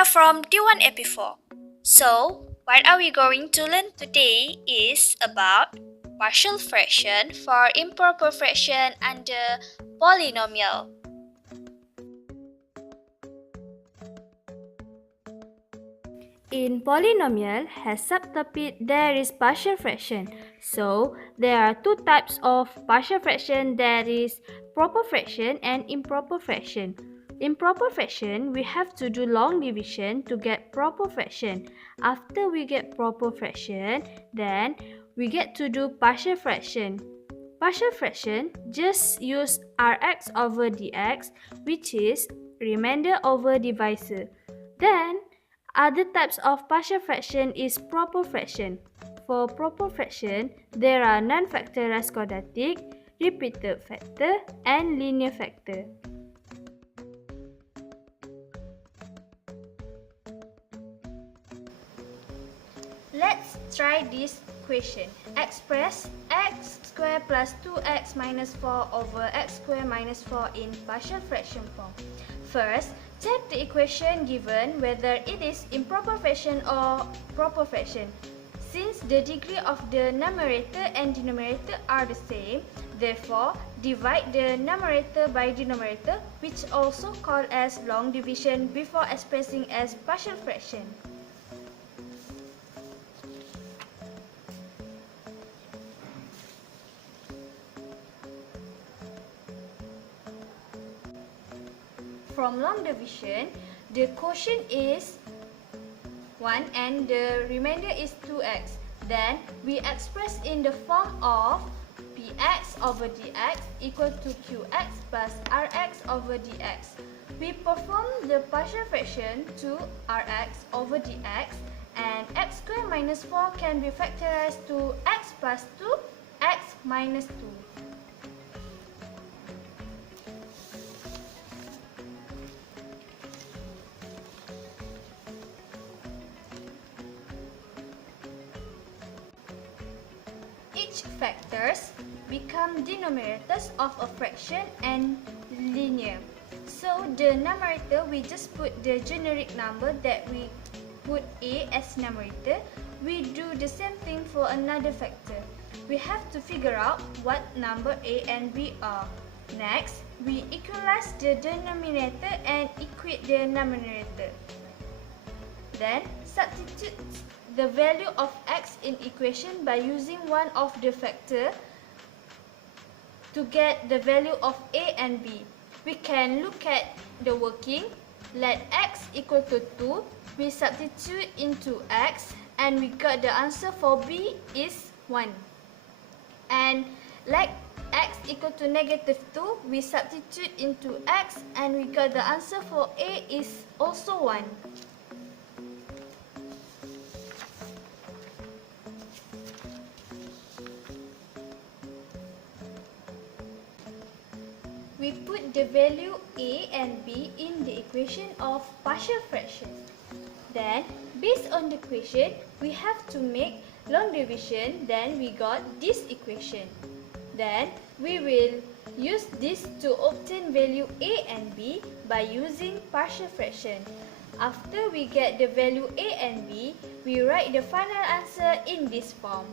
Natasha from D1 AP4. So, what are we going to learn today is about partial fraction for improper fraction under polynomial. In polynomial has subtopic there is partial fraction. So there are two types of partial fraction, there is proper fraction and improper fraction. In proper fraction, we have to do long division to get proper fraction. After we get proper fraction, then we get to do partial fraction. Partial fraction just use Rx over dx, which is remainder over divisor. Then other types of partial fraction is proper fraction. For proper fraction, there are non-factorized quadratic, repeated factor, and linear factor. Let's try this equation. Express x squared plus 2x minus 4 over x squared minus 4 in partial fraction form. First, check the equation given whether it is improper fraction or proper fraction. Since the degree of the numerator and denominator are the same, therefore, divide the numerator by denominator, which also called as long division before expressing as partial fraction. From long division, the quotient is 1 and the remainder is 2x. Then, we express in the form of px over dx equal to qx plus rx over dx. We perform the partial fraction to rx over dx, and x squared minus 4 can be factorized to x plus 2, x minus 2. Each factors become denominators of a fraction and linear. So the numerator, we just put the generic number that we put a as numerator. We do the same thing for another factor. We have to figure out what number a and b are. Next, we equalize the denominator and equate the numerator. Then substitute the value of x in equation by using one of the factor to get the value of a and b. We can look at the working. Let x equal to 2, we substitute into x and we got the answer for b is 1. And like x equal to negative 2, we substitute into x and we got the answer for a is also 1. We put the value a and b in the equation of partial fraction. Then, based on the equation, we have to make long division. Then we got this equation. Then, we will use this to obtain value a and b by using partial fraction. After we get the value a and b, we write the final answer in this form.